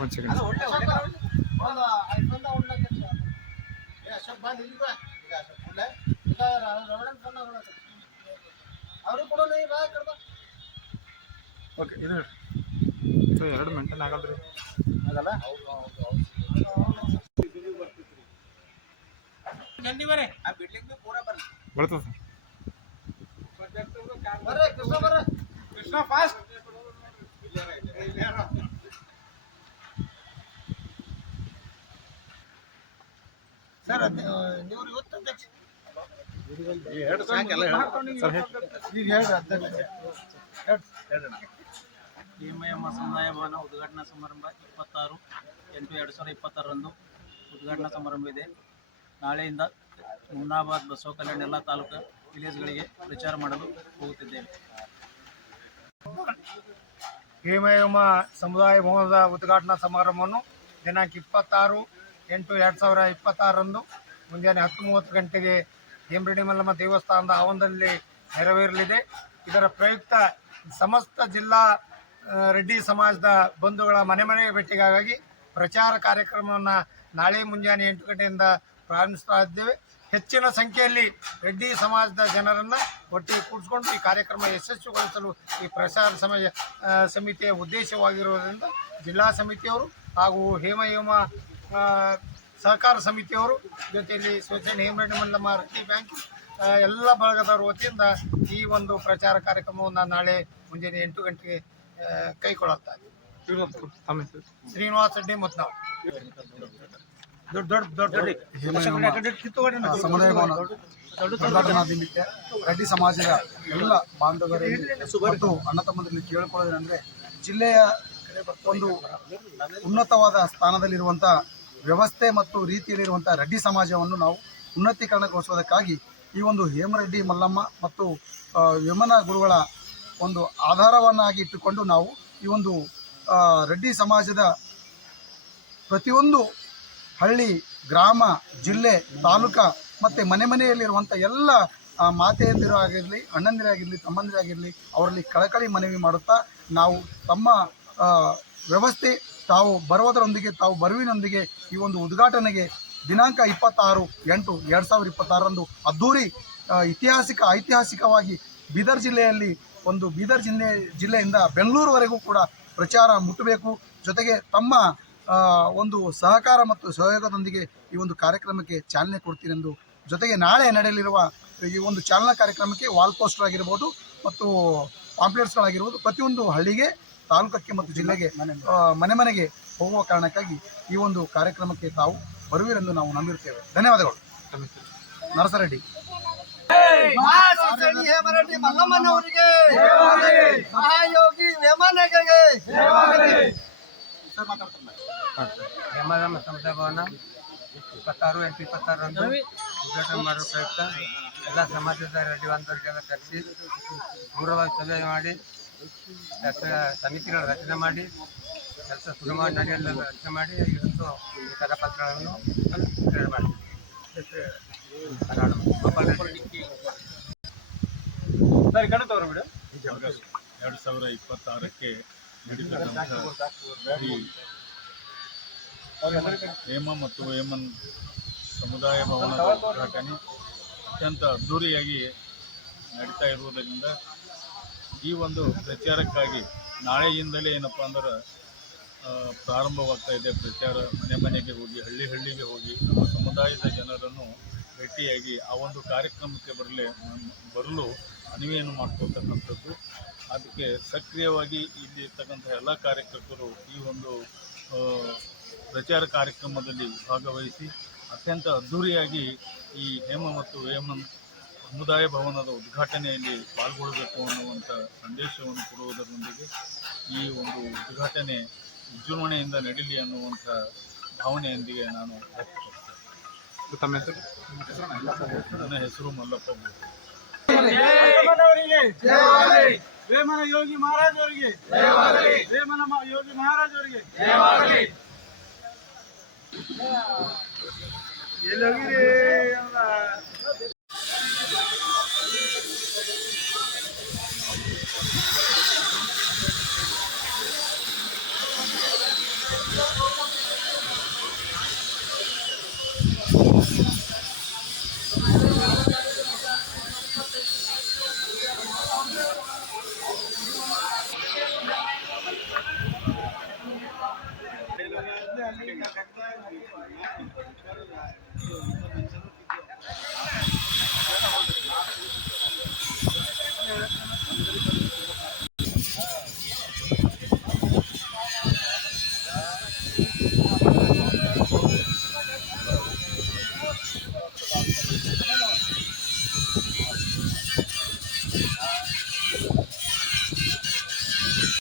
ಒಂದು second. Okay ಇದು 2 Menten ಆಗಲ್ರಿ ಆಗಲ್ಲ. ಬರ್ತದೆ ಕೃಷ್ಣ ಫಾಸ್ಟ್ ಸರ್. ನೀವು ಇವತ್ತು ಅಧ್ಯಕ್ಷ ಭೀಮಯ್ಯಮ್ಮ ಸಮುದಾಯ ಭವನ ಉದ್ಘಾಟನಾ ಸಮಾರಂಭ 26/8/2026 ಉದ್ಘಾಟನಾ ಸಮಾರಂಭ ಇದೆ. ನಾಳೆಯಿಂದ ಮುನ್ನಾಬಾದ್ ಬಸವ ಕಲ್ಯಾಣ ಎಲ್ಲ ತಾಲೂಕು ವಿಲೇಜ್ಗಳಿಗೆ ಪ್ರಚಾರ ಮಾಡಲು ಹೋಗುತ್ತಿದ್ದೇವೆ. ಭೀಮಯ್ಯಮ್ಮ ಸಮುದಾಯ ಭವನದ ಉದ್ಘಾಟನಾ ಸಮಾರಂಭವನ್ನು ದಿನಾಂಕ 26/8/2026 ಮುಂಜಾನೆ 10:30 ಗಂಟೆಗೆ ಹೇಮರೆಡ್ಡಿ ಮಲ್ಲಮ್ಮ ದೇವಸ್ಥಾನದ ಆವರಣದಲ್ಲಿ ನೆರವೇರಲಿದೆ. ಇದರ ಪ್ರಯುಕ್ತ ಸಮಸ್ತ ಜಿಲ್ಲಾ ರೆಡ್ಡಿ ಸಮಾಜದ ಬಂಧುಗಳ ಮನೆ ಭೇಟಿಗಾಗಿ ಪ್ರಚಾರ ಕಾರ್ಯಕ್ರಮವನ್ನು ನಾಳೆ ಮುಂಜಾನೆ 8 ಗಂಟೆಯಿಂದ ಪ್ರಾರಂಭಿಸ್ತಾ ಇದ್ದೇವೆ. ಹೆಚ್ಚಿನ ಸಂಖ್ಯೆಯಲ್ಲಿ ರೆಡ್ಡಿ ಸಮಾಜದ ಜನರನ್ನು ಒಟ್ಟಿಗೆ ಕೂಡಿಸಿಕೊಂಡು ಈ ಕಾರ್ಯಕ್ರಮ ಯಶಸ್ವಿಗೊಳಿಸಲು ಈ ಪ್ರಚಾರ ಸಮಿತಿಯ ಉದ್ದೇಶವಾಗಿರುವುದರಿಂದ ಜಿಲ್ಲಾ ಸಮಿತಿಯವರು ಹಾಗೂ ಹೇಮಯ್ಯಮ್ಮ ಸಹಕಾರ ಸಮಿತಿಯವರು ಜೊತೆಯಲ್ಲಿ ಸೋಷನ್ ಹೇಮರೆಡ್ಡಿ ಮಲ್ಲಮ್ಮ ರೆಡ್ಡಿ ಬ್ಯಾಂಕ್ ಎಲ್ಲ ಬಳಗದವರ ವತಿಯಿಂದ ಈ ಒಂದು ಪ್ರಚಾರ ಕಾರ್ಯಕ್ರಮವನ್ನು ನಾಳೆ ಮುಂಜಾನೆ 8 ಗಂಟೆಗೆ ಕೈಗೊಳ್ಳುತ್ತಾರೆ. ಶ್ರೀನಿವಾಸ ರೆಡ್ಡಿ ಮತ್ತು ನಾವು ಸಮುದಾಯ ಭವನ ಉದ್ಘಾಟನಾ ನಿಮಿತ್ತ ರೆಡ್ಡಿ ಸಮಾಜದ ಎಲ್ಲ ಬಾಂಧವರಲ್ಲಿ ಮತ್ತು ಅಣ್ಣ ತಮ್ಮಂದರಲ್ಲಿ ಕೇಳಿಕೊಳ್ಳೋದೇನೆಂದರೆ, ಜಿಲ್ಲೆಯ ಒಂದು ಉನ್ನತವಾದ ಸ್ಥಾನದಲ್ಲಿರುವಂಥ ವ್ಯವಸ್ಥೆ ಮತ್ತು ರೀತಿಯಲ್ಲಿರುವಂಥ ರೆಡ್ಡಿ ಸಮಾಜವನ್ನು ನಾವು ಉನ್ನತೀಕರಣಗೊಳಿಸುವುದಕ್ಕಾಗಿ ಈ ಒಂದು ಹೇಮರೆಡ್ಡಿ ಮಲ್ಲಮ್ಮ ಮತ್ತು ವೇಮನ ಗುರುಗಳ ಒಂದು ಆಧಾರವನ್ನಾಗಿ ಇಟ್ಟುಕೊಂಡು ನಾವು ಈ ಒಂದು ರೆಡ್ಡಿ ಸಮಾಜದ ಪ್ರತಿಯೊಂದು ಹಳ್ಳಿ, ಗ್ರಾಮ, ಜಿಲ್ಲೆ, ತಾಲೂಕು ಮತ್ತು ಮನೆಯಲ್ಲಿರುವಂಥ ಎಲ್ಲ ಮಾತೆಯಂದಿರು ಆಗಿರಲಿ, ಅಣ್ಣಂದಿರಾಗಿರಲಿ, ತಮ್ಮಂದಿರಾಗಿರಲಿ ಅವರಲ್ಲಿ ಕಳಕಳಿ ಮನವಿ ಮಾಡುತ್ತಾ ನಾವು ತಮ್ಮ ವ್ಯವಸ್ಥೆ ತಾವು ಬರುವುದರೊಂದಿಗೆ ತಾವು ಬರುವಿನೊಂದಿಗೆ ಈ ಒಂದು ಉದ್ಘಾಟನೆಗೆ ದಿನಾಂಕ 26/8/2026 ಅದ್ದೂರಿ ಐತಿಹಾಸಿಕವಾಗಿ ಬೀದರ್ ಜಿಲ್ಲೆಯಲ್ಲಿ ಒಂದು ಬೀದರ್ ಜಿಲ್ಲೆಯಿಂದ ಬೆಂಗಳೂರುವರೆಗೂ ಕೂಡ ಪ್ರಚಾರ ಮುಟ್ಟಬೇಕು. ಜೊತೆಗೆ ತಮ್ಮ ಒಂದು ಸಹಕಾರ ಮತ್ತು ಸಹಯೋಗದೊಂದಿಗೆ ಈ ಒಂದು ಕಾರ್ಯಕ್ರಮಕ್ಕೆ ಚಾಲನೆ ಕೊಡ್ತೀರೆಂದು, ಜೊತೆಗೆ ನಾಳೆ ನಡೆಯಲಿರುವ ಈ ಒಂದು ಚಾಲನಾ ಕಾರ್ಯಕ್ರಮಕ್ಕೆ ವಾಲ್ ಪೋಸ್ಟರ್ ಆಗಿರ್ಬೋದು ಮತ್ತು ಪಾಂಪ್ಲೆಟ್ಸ್ಗಳಾಗಿರ್ಬೋದು ಪ್ರತಿಯೊಂದು ಹಳ್ಳಿಗೆ, ತಾಲೂಕಕ್ಕೆ ಮತ್ತು ಜಿಲ್ಲೆಗೆ ಮನೆಗೆ ಹೋಗುವ ಕಾರಣಕ್ಕಾಗಿ ಈ ಒಂದು ಕಾರ್ಯಕ್ರಮಕ್ಕೆ ತಾವು ಬರುವಿರೆಂದು ನಾವು ನಂಬಿರುತ್ತೇವೆ. ಧನ್ಯವಾದಗಳು. ನರಸರೆಡ್ಡಿ. ಹೇಮರೆಡ್ಡಿ ಮಲ್ಲಮ್ಮನವರಿಗೆ, ಮಹಾಯೋಗಿ ವೇಮನಗೆ. ಹೇಮರಮ್ಮ ಸಮುದಾಯ ಭವನ 26/8/2026 ಉದ್ಘಾಟನೆ ಮಾಡುವ ಪ್ರಯುಕ್ತ ಎಲ್ಲ ಸಮಾಜದ ರೆಡ್ಡಿ ಬಾಂಧವರಿಗೆಲ್ಲ ಕರೆಸಿ ಪೂರ್ವವಾಗಿ ಸಭೆ ಮಾಡಿ ಸಮಿತಿಗಳ ರಚನೆ ಮಾಡಿ ಕೆಲಸ ಸುಗಮವಾಗಿ ನಡೆಯಲು ರಚನೆ ಮಾಡಿ ಇವತ್ತು ಈ ಕರಪತ್ರಗಳನ್ನು ಬಿಡುಗಡೆ ಮಾಡಿದ್ದೀವಿ. ಸರಿ ಕಣತವ್ರು ಬಿಡು. 2026ಕ್ಕೆ ನಡೀತಕ್ಕಂಥ ಹೇಮ ಮತ್ತು ವೇಮನ್ ಸಮುದಾಯ ಭವನದ ಉದ್ಘಾಟನೆ ಅತ್ಯಂತ ಅದ್ಧೂರಿಯಾಗಿ ನಡೀತಾ ಇರುವುದರಿಂದ ಈ ಒಂದು ಪ್ರಚಾರಕ್ಕಾಗಿ ನಾಳೆಯಿಂದಲೇ ಏನಪ್ಪ ಅಂದ್ರೆ ಪ್ರಾರಂಭವಾಗ್ತಾ ಇದೆ. ಪ್ರಚಾರ ಮನೆಗೆ ಹೋಗಿ ಹಳ್ಳಿಗೆ ಹೋಗಿ ನಮ್ಮ ಸಮುದಾಯದ ಜನರನ್ನು ಭೇಟಿಯಾಗಿ ಆ ಒಂದು ಕಾರ್ಯಕ್ರಮಕ್ಕೆ ಬರಲು ಅನಿವೆಯನ್ನು ಮಾಡ್ಕೊಳ್ತಕ್ಕಂಥದ್ದು. ಅದಕ್ಕೆ ಸಕ್ರಿಯವಾಗಿ ಇಲ್ಲಿ ಇರ್ತಕ್ಕಂಥ ಎಲ್ಲ ಕಾರ್ಯಕರ್ತರು ಈ ಒಂದು ಪ್ರಚಾರ ಕಾರ್ಯಕ್ರಮದಲ್ಲಿ ಭಾಗವಹಿಸಿ ಅತ್ಯಂತ ಅದ್ಧೂರಿಯಾಗಿ ಈ ಹೇಮ ಮತ್ತು ವೇಮನ್ ಸಮುದಾಯ ಭವನದ ಉದ್ಘಾಟನೆಯಲ್ಲಿ ಪಾಲ್ಗೊಳ್ಳಬೇಕು ಅನ್ನುವಂಥ ಸಂದೇಶವನ್ನು ಕೊಡುವುದರೊಂದಿಗೆ ಈ ಒಂದು ಉದ್ಘಾಟನೆ ವಿಜೃಂಭಣೆಯಿಂದ ನಡೀಲಿ ಅನ್ನುವಂಥ ಭಾವನೆಯೊಂದಿಗೆ ನಾನು ವ್ಯಕ್ತಪಡಿಸ್ತೇನೆ. ತಮ್ಮ ಹೆಸರು? ನನ್ನ ಹೆಸರು ಮಲ್ಲಪ್ಪ. ವೇಮನ ಯೋಗಿ ಮಹಾರಾಜ್ ಅವರಿಗೆ, ವೇಮನ ಯೋಗಿ ಮಹಾರಾಜ್ ಅವರಿಗೆ. ಮಾಡ್ತೀವಿ